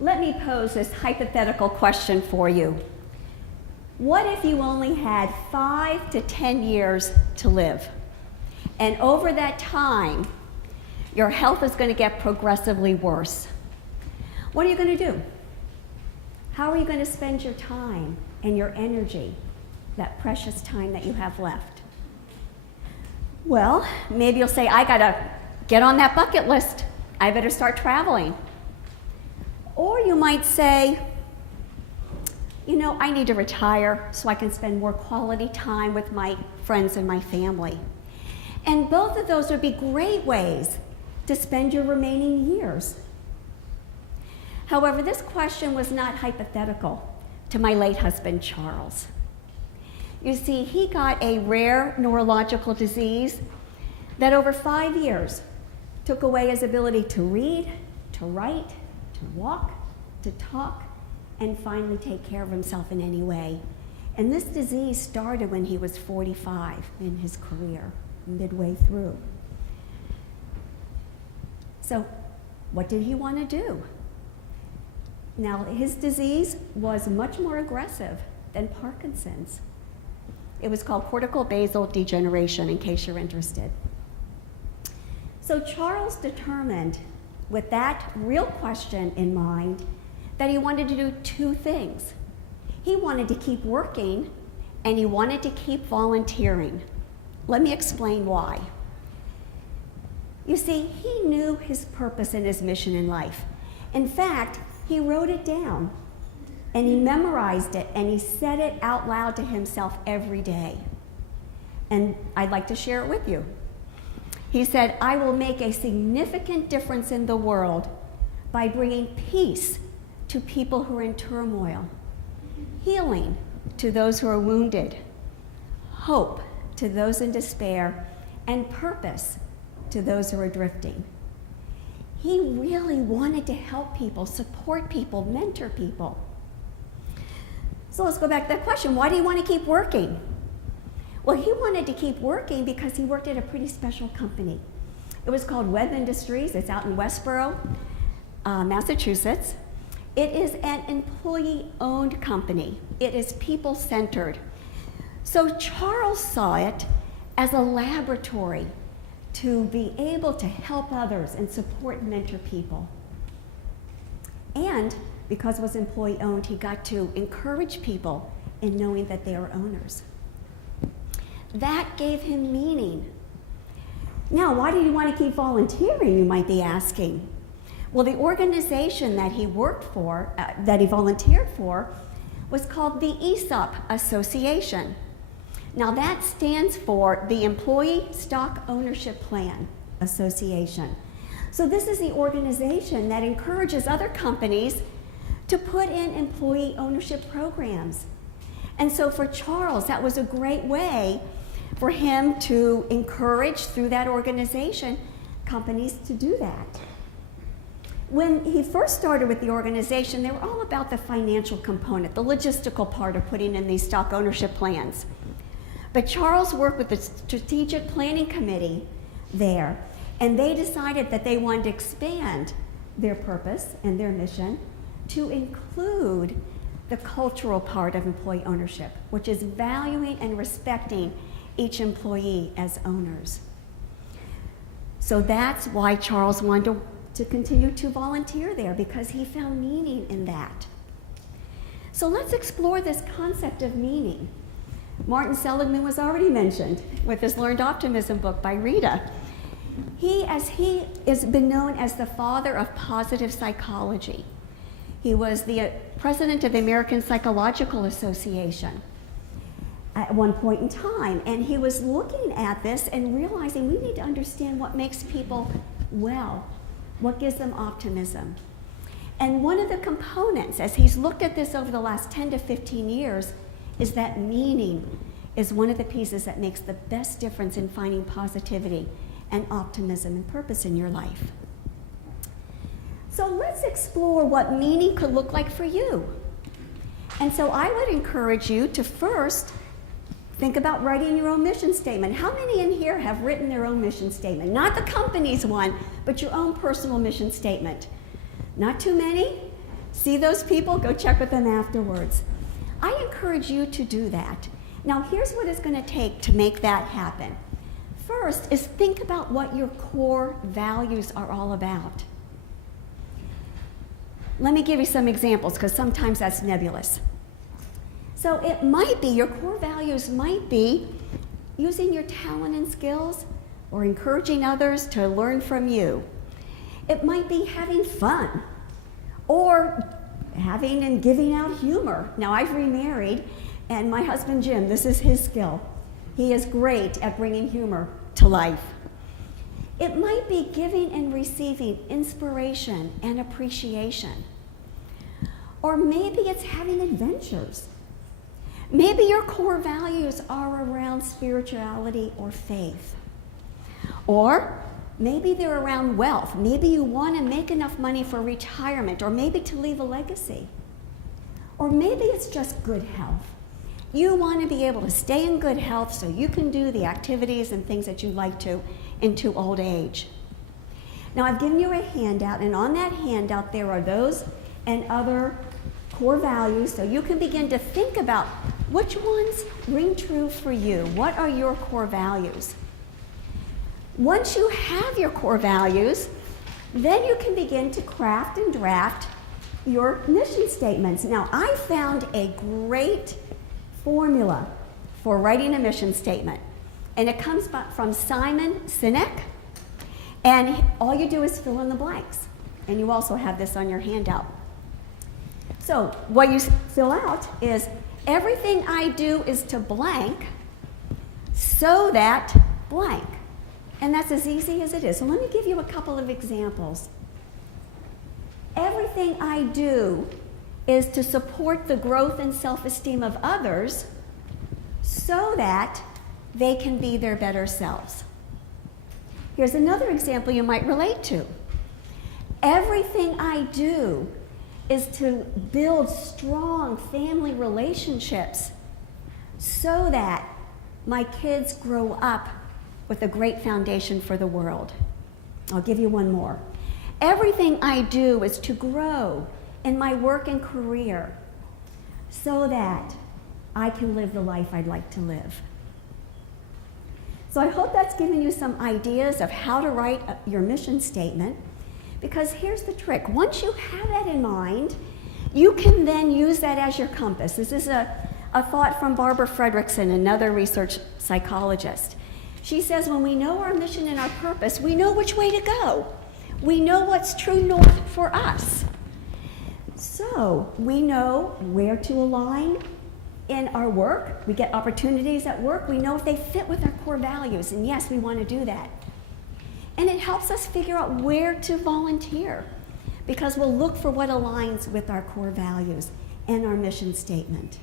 Let me pose this hypothetical question for you. What if you only had 5 to 10 years to live? And over that time, your health is going to get progressively worse. What are you going to do? How are you going to spend your time and your energy, that precious time that you have left? Well, maybe you'll say, I got to get on that bucket list. I better start traveling. Or you might say, you know, I need to retire so I can spend more quality time with my friends and my family. And both of those would be great ways to spend your remaining years. However, this question was not hypothetical to my late husband, Charles. You see, he got a rare neurological disease that over 5 years took away his ability to read, to write, to walk, to talk, and finally take care of himself in any way. And this disease started when he was 45 in his career, midway through. So what did he want to do? Now, his disease was much more aggressive than Parkinson's. It was called cortical basal degeneration, in case you're interested. So Charles determined, with that real question in mind, that he wanted to do 2 things. He wanted to keep working, and he wanted to keep volunteering. Let me explain why. You see, he knew his purpose and his mission in life. In fact, he wrote it down, and he memorized it, and he said it out loud to himself every day. And I'd like to share it with you. He said, I will make a significant difference in the world by bringing peace to people who are in turmoil, healing to those who are wounded, hope to those in despair, and purpose to those who are drifting. He really wanted to help people, support people, mentor people. So let's go back to that question. Why do you want to keep working? Well, he wanted to keep working because he worked at a pretty special company. It was called Webb Industries. It's out in Westboro, Massachusetts. It is an employee-owned company. It is people-centered. So Charles saw it as a laboratory to be able to help others and support and mentor people. And because it was employee-owned, he got to encourage people in knowing that they are owners. That gave him meaning. Now, why do you want to keep volunteering, you might be asking? Well, the organization that he worked for, that he volunteered for, was called the ESOP Association. Now that stands for the Employee Stock Ownership Plan Association. So this is the organization that encourages other companies to put in employee ownership programs. And so for Charles, that was a great way for him to encourage, through that organization, companies to do that. When he first started with the organization, they were all about the financial component, the logistical part of putting in these stock ownership plans. But Charles worked with the strategic planning committee there, and they decided that they wanted to expand their purpose and their mission to include the cultural part of employee ownership, which is valuing and respecting each employee as owners. So that's why Charles wanted to continue to volunteer there, because he found meaning in that. So let's explore this concept of meaning. Martin Seligman was already mentioned with his Learned Optimism book by Rita. He has been known as the father of positive psychology. He was the president of the American Psychological Association at one point in time, and he was looking at this and realizing we need to understand what makes people well, what gives them optimism. And one of the components, as he's looked at this over the last 10 to 15 years, is that meaning is one of the pieces that makes the best difference in finding positivity and optimism and purpose in your life. So let's explore what meaning could look like for you. And so I would encourage you to first think about writing your own mission statement. How many in here have written their own mission statement? Not the company's one, but your own personal mission statement. Not too many? See those people? Go check with them afterwards. I encourage you to do that. Now, here's what it's going to take to make that happen. First is think about what your core values are all about. Let me give you some examples, because sometimes that's nebulous. So it might be, your core values might be using your talent and skills or encouraging others to learn from you. It might be having fun or having and giving out humor. Now, I've remarried, and my husband Jim, this is his skill. He is great at bringing humor to life. It might be giving and receiving inspiration and appreciation. Or maybe it's having adventures. Maybe your core values are around spirituality or faith. Or maybe they're around wealth. Maybe you want to make enough money for retirement, or maybe to leave a legacy. Or maybe it's just good health. You want to be able to stay in good health so you can do the activities and things that you like to into old age. Now, I've given you a handout, and on that handout there are those and other core values, so you can begin to think about which ones ring true for you. What are your core values? Once you have your core values, then you can begin to craft and draft your mission statements. Now, I found a great formula for writing a mission statement, and it comes from Simon Sinek, and all you do is fill in the blanks, and you also have this on your handout. So what you fill out is, everything I do is to blank so that blank, and that's as easy as it is. So let me give you a couple of examples. Everything I do is to support the growth and self-esteem of others so that they can be their better selves. Here's another example you might relate to. Everything I do is to build strong family relationships so that my kids grow up with a great foundation for the world. I'll give you one more. Everything I do is to grow in my work and career so that I can live the life I'd like to live. So I hope that's given you some ideas of how to write your mission statement, because here's the trick. Once you have that in mind, you can then use that as your compass. This is a thought from Barbara Fredrickson, another research psychologist. She says, when we know our mission and our purpose, we know which way to go. We know what's true north for us. So we know where to align in our work. We get opportunities at work. We know if they fit with our core values, and yes, we want to do that. And it helps us figure out where to volunteer, because we'll look for what aligns with our core values and our mission statement.